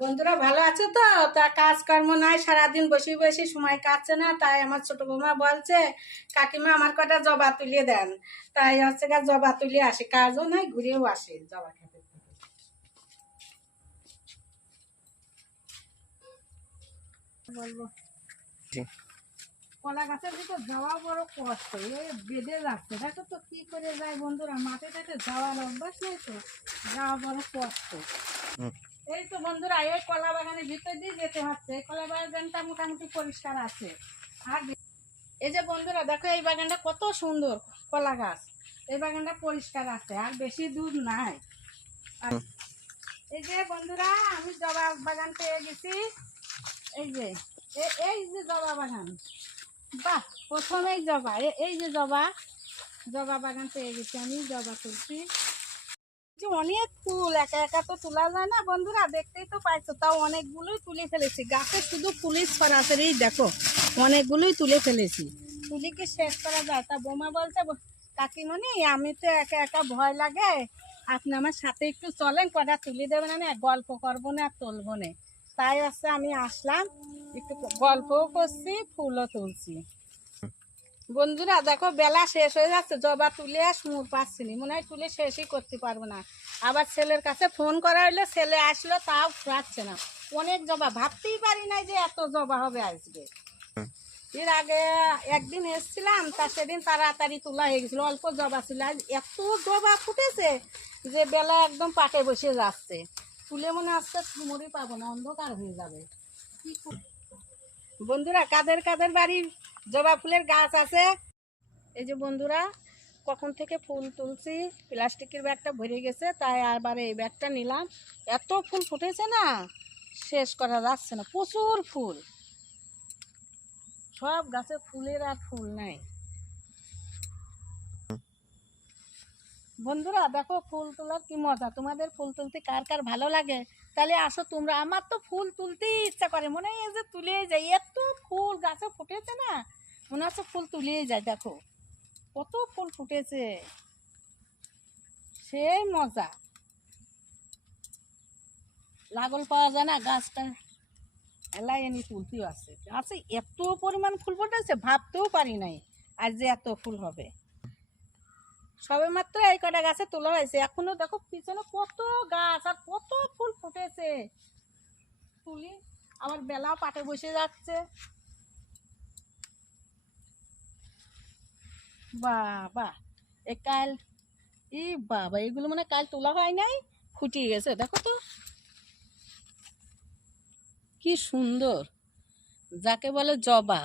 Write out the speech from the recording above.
বন্ধুরা ভালো আছো তো? তা কাজকর্ম নাই সারাদিন বসে বসে সময় কাটছে না তাই আমার ছোট বৌমা বলছে কাকিমা আমার কটা জবা তুলিয়ে দেন। তাই হচ্ছে গা জবা তুলিয়ে আসে কাজও নাই ঘুরেও আসে জবা খেতে। বলব। কলা গাছের ভিতর যাওয়া বড় কষ্ট এ বেঁধে যাচ্ছে। দেখো তো কি করে যায় বন্ধুরা মাঠে যাওয়ার অভ্যাস নেই তো? যাওয়া বড় কষ্ট। এই তো বন্ধুরা, এই কলা বাগানের ভিতর দিয়ে যেতে হচ্ছে। এই কলা বাগানটা মোটামুটি পরিষ্কার আছে। আর এই যে বন্ধুরা, দেখো এই বাগানটা কত সুন্দর কলা গাছ। এই বাগানটা পরিষ্কার আছে, আর বেশি দূর নাই। এই যে বন্ধুরা, আমি জবা বাগান পেয়ে গেছি। এই যে এই যে জবা বাগান। বাহ, প্রথমেই জবা। এই যে জবা জবা বাগান পেয়ে গেছি আমি, জবা তুলছি। যে অনেক ফুল, একা একা তো তোলা যায় না বন্ধুরা, দেখতেই তো পাইছো, তাও অনেকগুলোই তুলে ফেলেছি। গাছে শুধু পুলিশ সরাসরি দেখো, অনেকগুলোই তুলে ফেলেছি। তুলে কি শেষ করা যায়। তা বোমা বলছে কাকিমণি, আমি তো একা একা ভয় লাগে। আপনি আমার সাথে একটু চলেন, কটা তুলে দেবেন আমি গল্প করব না, আর তুলবো না। তাই হচ্ছে আমি আসলাম, একটু গল্পও করছি, ফুলও তুলছি। বন্ধুরা, দেখো বেলা শেষ হয়ে যাচ্ছে, জবা তুলে সুর পাচ্ছি না। মনে হয় তুলে শেষই করতে পারব না। আবার ছেলের কাছে ফোন করা হইল, ছেলে আসলো, তাও পাচ্ছে না। অনেক জবা, ভাবতেই পারি না যে এত জবা হবে আসবে এর আগে একদিন এসেছিলাম, তা সেদিন তাড়াতাড়ি তোলা হয়ে গেছিল, অল্প জবা ছিল। আজ এত জবা ফুটেছে যে বেলা একদম পাটে বসে যাচ্ছে। তুলে মনে হচ্ছে মুড়ি পাবো না, অন্ধকার হয়ে যাবে। বন্ধুরা, কাদের কাদের বাড়ির জবা ফুলের গাছ আছে। এই যে বন্ধুরা, কখন থেকে ফুল তুলছি? প্লাস্টিকের ব্যাগটা ভরে গেছে, তাই আবার এই ব্যাগটা নিলাম। এত ফুল ফুটেছে না, শেষ করা যাচ্ছে না, প্রচুর ফুল। সব গাছে ফুলের আর ফুল নাই। বন্ধুরা, দেখো ফুল তোলার কি মজা? তোমাদের ফুল তুলতে কার কার ভালো লাগে? তাহলে আসো তোমরা। আমার তো ফুল তুলতেই ইচ্ছা করে। মনে হয় যে তুলে যাই। এত ফুল গাছে ফুটেছে না? মনে হচ্ছে ফুল তুলেই যায় দেখো, কত ফুল ফুটেছে। সেই মজা। লাগল পাওয়া যায় না গাছটা। এলাই এনে তুলতেও আছে। গাছে এত পরিমাণ ফুল ফুটেছে, ভাবতেও পারি নাই। আর যে এত ফুল হবে। সবে মাত্র এই কটা গাছে তোলা হয়েছে। এখনও দেখো পিছনে কত গাছ আর কত ফুল ফুটেছে। তুলি আবার বেলাও পাটে বসে যাচ্ছে। বাবা, এ কাল, ই বাবা, এগুলো মানে কাল তোলা হয় নাই, ফুটিয়ে গেছে, দেখো তো। কি সুন্দর, যাকে বলে জবা।